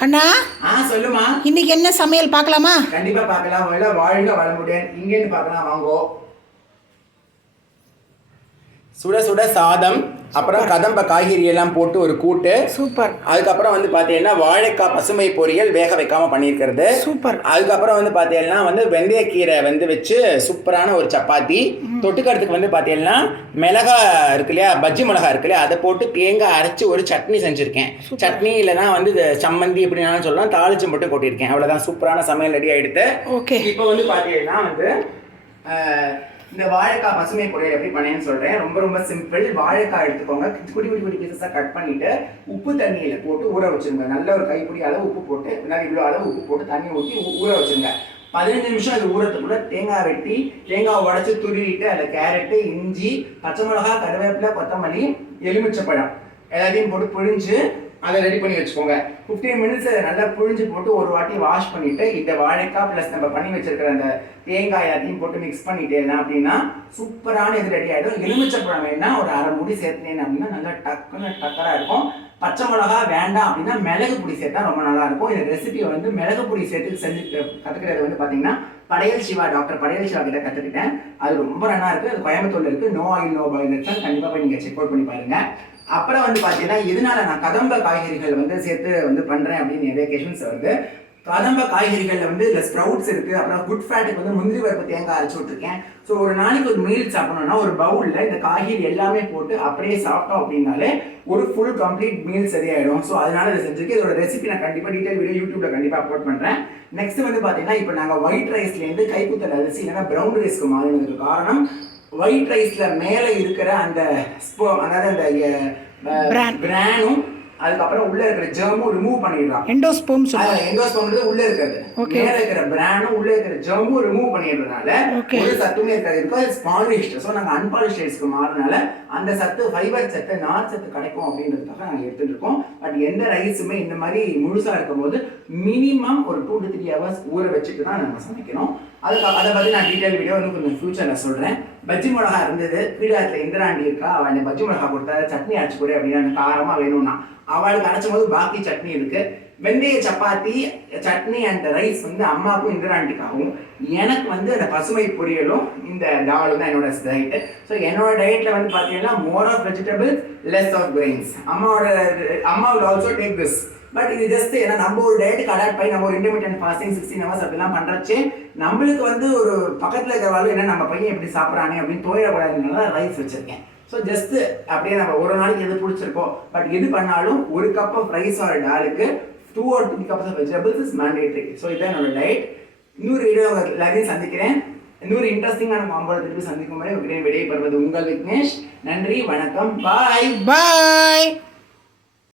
கண்ணா சொல்லுமா. இன்னைக்கு என்ன சமையல் பார்க்கலாமா? கண்டிப்பா பார்க்கலாம். வாழ்க வளமுடன். இங்கேன்னு பார்க்கலாம் வாங்கோ. சுட சுட சாதம், அப்புறம் கதம்ப காய்கறி எல்லாம் போட்டு ஒரு கூட்டு. சூப்பர். அதுக்கப்புறம் வந்து பார்த்தீங்கன்னா வாழைக்காய் பசுமை பொரியல் வேக வைக்காம பண்ணியிருக்கிறது. சூப்பர். அதுக்கப்புறம் வந்து பார்த்தீங்கன்னா வெந்தயக்கீரை வச்சு சூப்பரான ஒரு சப்பாத்தி. தொட்டுக்கிறதுக்கு வந்து பார்த்தீங்கன்னா மிளகா இருக்கு இல்லையா, பஜ்ஜி மிளகா இருக்கு இல்லையா, அதை போட்டு தேங்காய் அரைச்சி ஒரு சட்னி செஞ்சுருக்கேன். சட்னி இல்லைனா சம்மந்தி எப்படினாலும் சொல்லலாம், தாளிச்சு மட்டும் கொட்டியிருக்கேன். அவ்வளோதான், சூப்பரான சமையல் ரெடி ஆகிடுது. ஓகே. இப்போ வந்து பார்த்தீங்கன்னா இந்த வாழைக்காய் பசுமை பொரியல் எப்படி பண்ணேன்னு சொல்கிறேன். ரொம்ப ரொம்ப சிம்பிள். வாழைக்காய் எடுத்துக்கோங்க, குட்டி குட்டி குட்டி பீசஸாக கட் பண்ணிவிட்டு உப்பு தண்ணியில் போட்டு ஊற வச்சுருங்க. நல்ல ஒரு கைப்பிடி அளவு உப்பு போட்டு, முன்னாடி இவ்வளோ அளவு உப்பு போட்டு தண்ணி ஊற்றி ஊற வச்சுருங்க. 15 நிமிஷம் அது ஊறத்துக்குள்ள தேங்காய் வெட்டி, தேங்காய் உடச்சி துருவிட்டு அதில் கேரட்டு, இஞ்சி, பச்சை மிளகா, கருவேப்பிலை, கொத்தமல்லி, எலுமிச்சப்பழம் எல்லாத்தையும் போட்டு புழிஞ்சு அதை ரெடி பண்ணி வச்சுக்கோங்க. 15 மினிட்ஸ் நல்லா புழிஞ்சு போட்டு ஒரு வாட்டி வாஷ் பண்ணிவிட்டு இந்த வாழைக்காய் ப்ளஸ் நம்ம பண்ணி வச்சிருக்கிற அந்த தேங்காய் எல்லாத்தையும் போட்டு மிக்ஸ் பண்ணிட்டேன் அப்படின்னா சூப்பரான இது ரெடி ஆகிடும். எலுமிச்சப்பழம் வேணா ஒரு அரை முடி சேர்த்தேன் அப்படின்னா நல்லா டக்கராக இருக்கும். பச்சை மிளகா வேண்டாம் அப்படின்னா மிளகு பொடி சேர்த்தா ரொம்ப நல்லா இருக்கும். இந்த ரெசிபியை மிளகு பொடி சேர்த்து செஞ்சு கற்றுக்கிறது பார்த்தீங்கன்னா படையல் சிவா, டாக்டர் படையல் சிவா கிட்ட கற்றுக்கிட்டேன். அது ரொம்ப நல்லா இருக்குது. அது கோயம்புத்தூர்ல இருக்குது. நோ ஆயில் நோ பாயில் இருக்குது. கண்டிப்பாக போய் நீங்கள் செக் அவுட் பண்ணி பாருங்க. அப்புறம் பார்த்தீங்கன்னா இதனால நான் கதம்ப காய்கறிகள் சேர்த்து பண்ணுறேன் அப்படின்னு நிறைய கொஷின்ஸ் வருது. கதம்ப காய்கறிகளில் இதில் ஸ்ப்ரவுட்ஸ் இருக்குது. அப்புறம் குட் ஃபேட்டுக்கு முந்திரி பருப்பு தேங்காய் அரைச்சி விட்ருக்கேன். ஸோ ஒரு நாளைக்கு ஒரு மீல் சாப்பிடணும்னா ஒரு பவுலில் இந்த காய்கறி எல்லாமே போட்டு அப்படியே சாப்பிட்டோம் அப்படின்னாலே ஒரு ஃபுல் கம்ப்ளீட் மீல் சரியாயிடும். ஸோ அதனால இதை செஞ்சுருக்கு. இதோட ரெசிபி நான் கண்டிப்பாக டீட்டெயில் வீடியோ யூடியூப்ல கண்டிப்பாக அப்லோட் பண்ணுறேன். நெக்ஸ்ட் பார்த்தீங்கன்னா இப்போ நாங்கள் ஒயிட் ரைஸ்லேருந்து கைக்குத்தல் அரிசி இல்லைன்னா ப்ரௌன் ரைஸ்க்கு மாறினதுக்கு காரணம் ஒயிட் ரைஸில் மேலே இருக்கிற அந்த அதாவது அந்த பிரானும் அதுக்கப்புறம் உள்ள இருக்கிற ஜெர்மும் ரிமூவ் பண்ணிடுறான். எண்டோஸ்போம் உள்ள இருக்கிறது, மேல இருக்கிற பிரானும் உள்ள இருக்கிற ஜெர்மும் ரிமூவ் பண்ணிடுறதுனால ஒரு சத்துமே இருக்காது. பாலிஷ்ட். ஸோ நாங்கள் அன்பாலிஷ்ட் ரைஸ்க்கு மாறினால அந்த சத்து, ஃபைபர் சத்து, நார் சத்து கிடைக்கும் அப்படின்றதுக்காக நாங்கள் எடுத்துட்டு இருக்கோம். பட் எந்த ரைஸுமே இந்த மாதிரி முழுசா இருக்கும் போது மினிமம் ஒரு 2 to 3 hours ஊற வச்சுட்டு தான் நம்ம சமைக்கணும். அதை பற்றி நான் டீட்டெயில் வீடியோ கொஞ்சம் ஃபியூச்சரில் சொல்கிறேன். பஜ்ஜி மிளகா இருந்தது, கீழாத்தில் இந்திராண்டி இருக்கா, அவள் அந்த பஜ்ஜி மிளகா கொடுத்தா சட்னி அரைச்சி கொடு அப்படின்னு காரமாக வேணும்னா அவளுக்கு அரைச்சும் போது பாக்கி சட்னி இருக்கு. வெந்தய சப்பாத்தி, சட்னி அண்ட் ரைஸ் அம்மாவுக்கும் இந்திராண்டிக்காகவும், எனக்கு அந்த பசுமை பொரியலும் இந்த தாலும் தான் என்னோட டயட்டு. ஸோ என்னோட டயட்ல பார்த்தீங்கன்னா more of vegetables, less of grains. அம்மா will also take this. But இது ஜஸ்ட் ஏன்னா நம்ம ஒரு டயட்டுக்கு அடாப்ட் பண்ணி நம்ம ஒரு இன்டர்மீடியன்ட் ஃபாஸ்டிங் 16 hours அப்படிலாம் பண்ணுறச்சு நம்மளுக்கு ஒரு பக்கத்தில் இருக்கிறவாலும் என்ன நம்ம பையன் எப்படி சாப்பிட்றானே அப்படின்னு தோயிடக்கூடாதுனால ரைஸ் வச்சிருக்கேன். ஸோ ஜஸ்ட் அப்படியே நம்ம ஒரு நாளைக்கு எது பிடிச்சிருக்கோம். பட் எது பண்ணாலும் ஒரு கப் ஆஃப் ரைஸ் ஒரு டாலுக்கு 2 or 3 cups of vegetables is mandatory. So இதுதான் என்னோட டயட். இன்னொரு வீடியோ எல்லாத்தையும் சந்திக்கிறேன். இன்னொரு இன்ட்ரெஸ்டிங்கான மாம்பழம் திருப்பி சந்திக்கும் வரை விடைபெறுவது உங்கள் விக்னேஷ். நன்றி, வணக்கம், பாய்.